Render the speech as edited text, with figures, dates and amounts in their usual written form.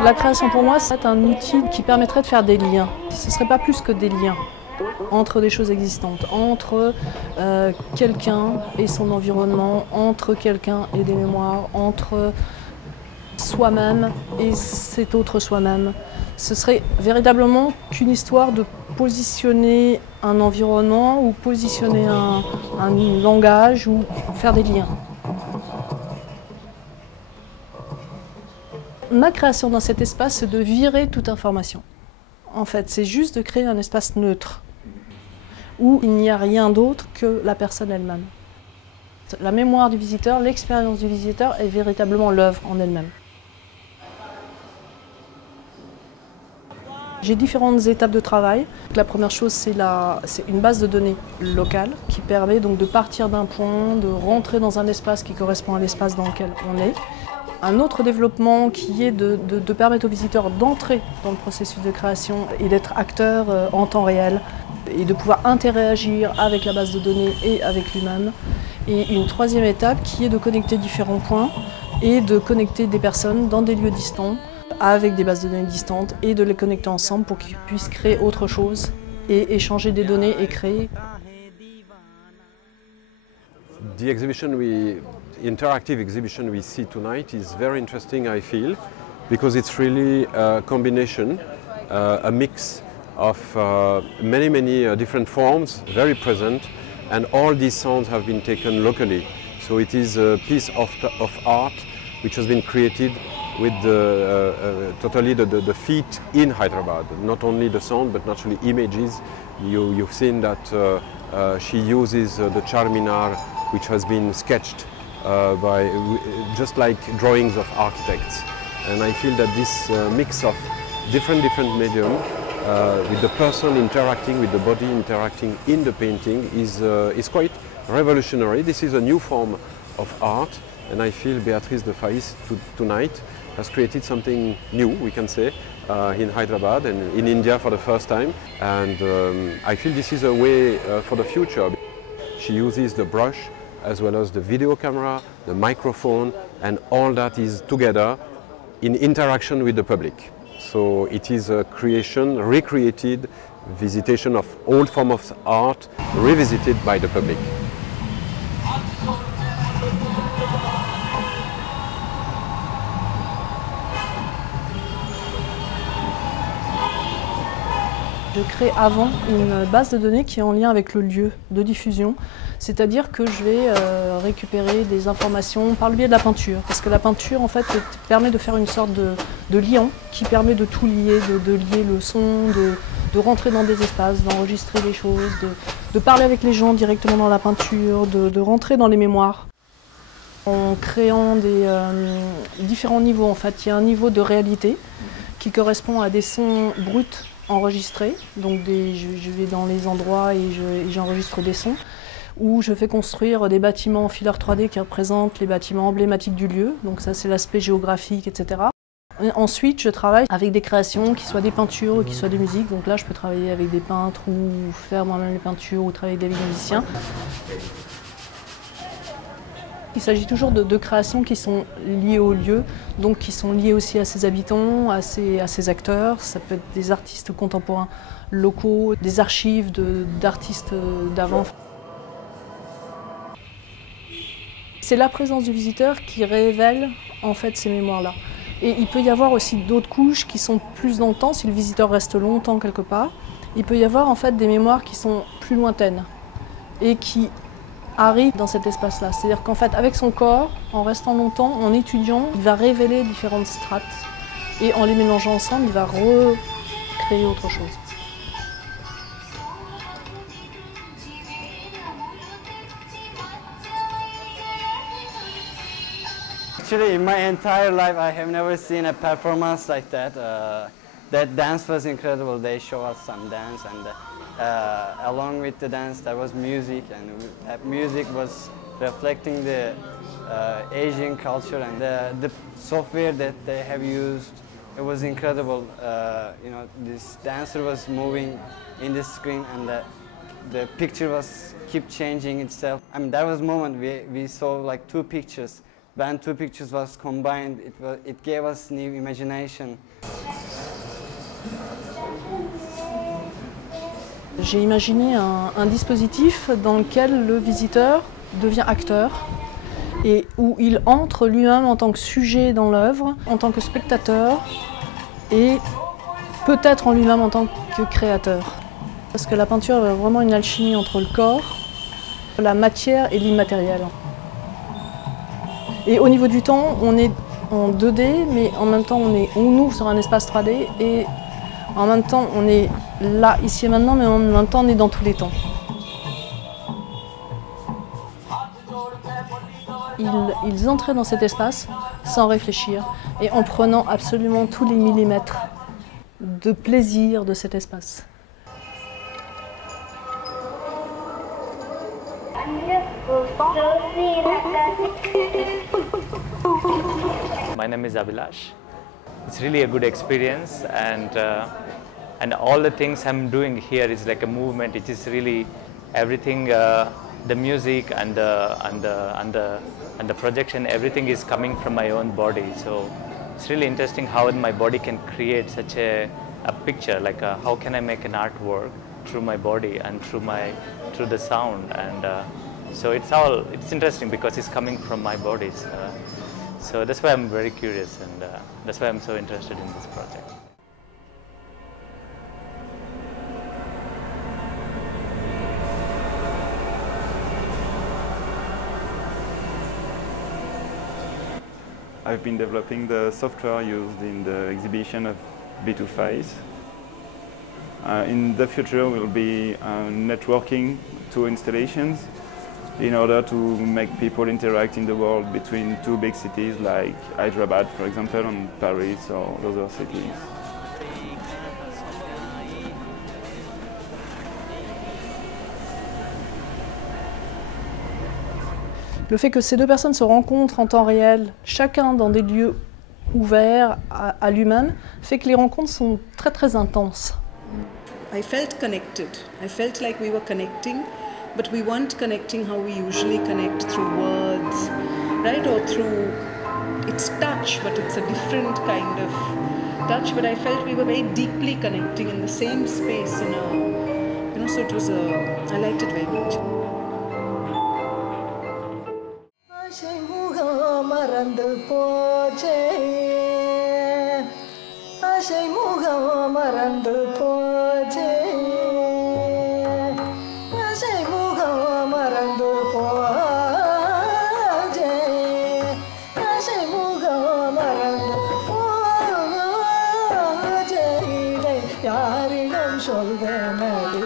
La création pour moi, c'est un outil qui permettrait de faire des liens. Ce ne serait pas plus que des liens entre des choses existantes, entre quelqu'un et son environnement, entre quelqu'un et des mémoires, entre soi-même et cet autre soi-même. Ce serait véritablement qu'une histoire de positionner un environnement ou positionner un langage ou faire des liens. Ma création dans cet espace, c'est de virer toute information. En fait, c'est juste de créer un espace neutre, où il n'y a rien d'autre que la personne elle-même. La mémoire du visiteur, l'expérience du visiteur est véritablement l'œuvre en elle-même. J'ai différentes étapes de travail. La première chose, c'est une base de données locale qui permet donc de partir d'un point, de rentrer dans un espace qui correspond à l'espace dans lequel on est. Un autre développement qui est de permettre aux visiteurs d'entrer dans le processus de création et d'être acteurs en temps réel et de pouvoir interagir avec la base de données et avec lui-même. Et une troisième étape qui est de connecter différents points et de connecter des personnes dans des lieux distants avec des bases de données distantes et de les connecter ensemble pour qu'ils puissent créer autre chose et échanger des données et créer. The interactive exhibition we see tonight is very interesting, I feel, because it's really a combination, a mix of many different forms, very present, and all these sounds have been taken locally. So it is a piece of art which has been created with totally the feet in Hyderabad, not only the sound but naturally images. You've seen that she uses the Charminar, which has been sketched by just like drawings of architects, and I feel that this mix of different medium with the person interacting with the body interacting in the painting is quite revolutionary. This is a new form of art, and I feel Beatrice de Faiz tonight has created something new, we can say, in Hyderabad and in India for the first time, and I feel this is a way for the future. She uses the brush as well as the video camera, the microphone, and all that is together in interaction with the public. So it is a creation, recreated visitation of old form of art, revisited by the public. Je crée avant une base de données qui est en lien avec le lieu de diffusion, c'est-à-dire que je vais récupérer des informations par le biais de la peinture, parce que la peinture en fait permet de faire une sorte de lien qui permet de tout lier, de lier le son, de rentrer dans des espaces, d'enregistrer des choses, de parler avec les gens directement dans la peinture, de rentrer dans les mémoires. En créant des différents niveaux en fait, il y a un niveau de réalité qui correspond à des sons bruts enregistrés, donc je vais dans les endroits et j'enregistre des sons, où je fais construire des bâtiments en fileur 3D qui représentent les bâtiments emblématiques du lieu, donc ça c'est l'aspect géographique, etc. Et ensuite je travaille avec des créations, qui soient des peintures ou qui soient des musiques, donc là je peux travailler avec des peintres ou faire moi-même les peintures ou travailler avec des musiciens. Il s'agit toujours de créations qui sont liées au lieu, donc qui sont liées aussi à ses habitants, à ses acteurs. Ça peut être des artistes contemporains locaux, des archives d'artistes d'avant. C'est la présence du visiteur qui révèle en fait ces mémoires-là. Et il peut y avoir aussi d'autres couches qui sont plus dans le temps, si le visiteur reste longtemps quelque part. Il peut y avoir en fait des mémoires qui sont plus lointaines et qui arrive dans cet espace-là. C'est-à-dire qu'en fait, avec son corps, en restant longtemps, en étudiant, il va révéler différentes strates. Et en les mélangeant ensemble, il va recréer autre chose. Actually, in my entire life, I have never seen a performance like that. That dance was incredible. They show us some dance, and along with the dance, there was music, and that music was reflecting the Asian culture, and the software that they have used. It was incredible. You know, this dancer was moving in the screen, and the picture was keep changing itself. I mean, that was a moment we saw like two pictures when two pictures was combined, it gave us new imagination. J'ai imaginé un dispositif dans lequel le visiteur devient acteur et où il entre lui-même en tant que sujet dans l'œuvre, en tant que spectateur et peut-être en lui-même en tant que créateur. Parce que la peinture est vraiment une alchimie entre le corps, la matière et l'immatériel. Et au niveau du temps, on est en 2D, mais en même temps on ouvre sur un espace 3D et en même temps on est là, ici et maintenant, mais en même temps on est dans tous les temps. Ils entraient dans cet espace sans réfléchir et en prenant absolument tous les millimètres de plaisir de cet espace. My name is Abhilash. It's really a good experience, and all the things I'm doing here is like a movement. It is really everything. The music and the projection, everything is coming from my own body. So it's really interesting how my body can create such a picture. Like how can I make an artwork through my body and through the sound, and so it's interesting because it's coming from my body. So that's why I'm very curious, and that's why I'm so interested in this project. I've been developing the software used in the exhibition of B2 Phase. In the future, we'll be networking two installations in order to make people interact in the world between two big cities like Hyderabad, for example, and Paris or other cities. Le fait que ces deux personnes se rencontrent en temps réel, chacun dans des lieux ouverts à lui-même, fait que les rencontres sont très très intenses. I felt connected. I felt like we were connecting, but we weren't connecting how we usually connect through words, right? Or through, it's touch, but it's a different kind of touch. But I felt we were very deeply connecting in the same space, so it was I liked it very much. யாரிடம் சொல்வேனடி